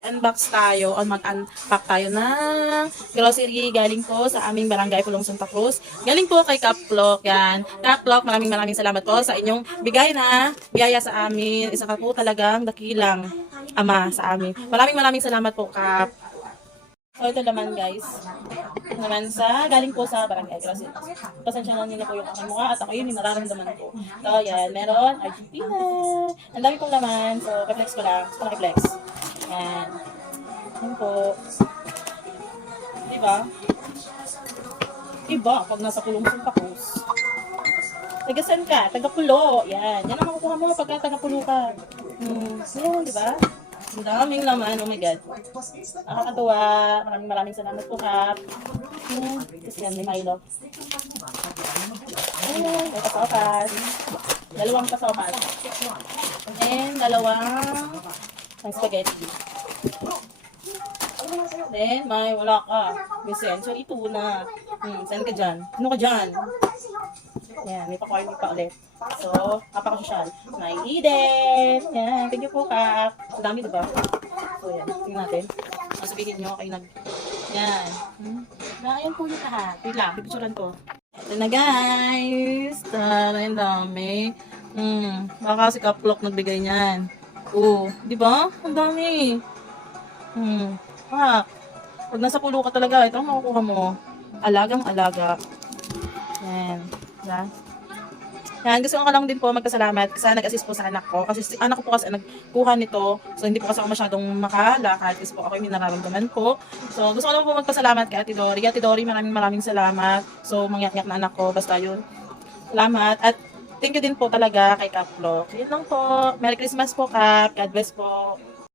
Unbox tayo o mag-unpack tayo ng grocery galing po sa aming barangay Pulong Santa Cruz. Galing po kay Kaplok. Yan. Kaplok, maraming salamat po sa inyong bigay na biyaya sa amin. Isa ka po talagang dakilang ama sa amin. Maraming salamat po, Kap. So ito naman guys, ito naman sa galing po sa barangay grocery. Pasensya na nila po yung aking mukha at ako yun yung nararamdaman ko. So yan, meron Argentina. Ang dami pong laman. So reflex ko lang. Gusto ko reflex. Yan. Yan po. Diba? Iba pag nasa Pulong Santa Cruz. Tagasan ka? Tagapulo. Yan. Yan ang makukuha mo pagka tagapulo ka. Yan, diba? Ang daming laman. Oh my God. Nakakatuwa. Maraming salamat po, Kap. Tapos yan, may Milo. Ayan, may pasokas. Dalawang pasokas. And dalawang spaghetti. Then, may wala ka. Bisen. So, ito na. Saan ka dyan? Ano ka dyan? Yan, may pa-corny pa ulit. So, kapakasyal. May Eden. Yan, thank you po, Kap. Ang dami, diba? So, yan. Tingnan natin. Sabihin nyo, kayo nag... Yan. Ayan po yung lahat. Wait lang, pipicturan ko. Ito na, guys. Tara, yung dami. Baka si Kaplok nagbigay niyan. Di ba? Ang dami. Pag nasa pulo ka talaga, ito ang makukuha mo. Alagang-alaga. Yan. Diba? Yan, gusto ko lang din po magpasalamat kasi nag-assist po sa anak ko. Kasi si anak ko po kasi nagkuha nito. So, hindi po kasi ako masyadong makalakad kasi po ako yung nararamdaman ko. So, gusto ko lang po magpasalamat kay Ate Dory. Ate Dory, maraming salamat. So, mangyak-yak na anak ko. Basta yun. Salamat. At thank you din po talaga kay Kaplok. Yun lang po. Merry Christmas po, Kap. God bless po.